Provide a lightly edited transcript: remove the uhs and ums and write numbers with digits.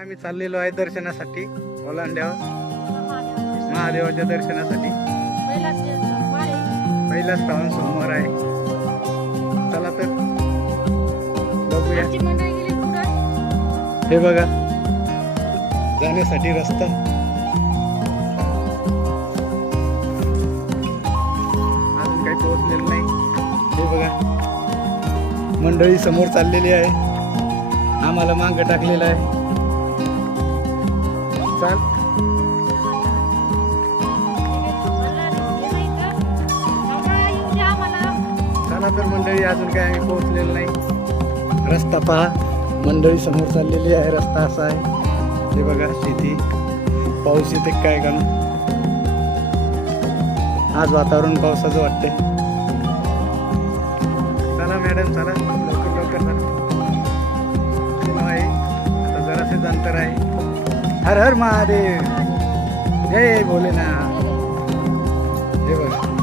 आम्ही चाललेलो आहे दर्शनासाठी ओलांड्यावर महादेवाच्या दर्शनासाठी. पहिला श्रावण सोमवार आहे. चला तर बघूया. हे बघा जाण्यासाठी रस्ता. अजून काही पोहोचलेलं नाही. हे बघा मंडळी समोर चाललेली आहे. आम्हाला मांग टाकलेला आहे. चाल चला तर मंडळी अजून काय आम्ही पोहोचलेलं नाही. रस्ता पहा मंडळी समोर चाललेली आहे. रस्ता असा आहे. हे बघा शेती पाऊस येते काय का आज वातावरण पावसाचं वाटते. चला मॅडम चला लवकर लवकर चला. आहे आता जरासेच अंतर आहे. हर हर महादेव जय भोलेनाथ. हे बघा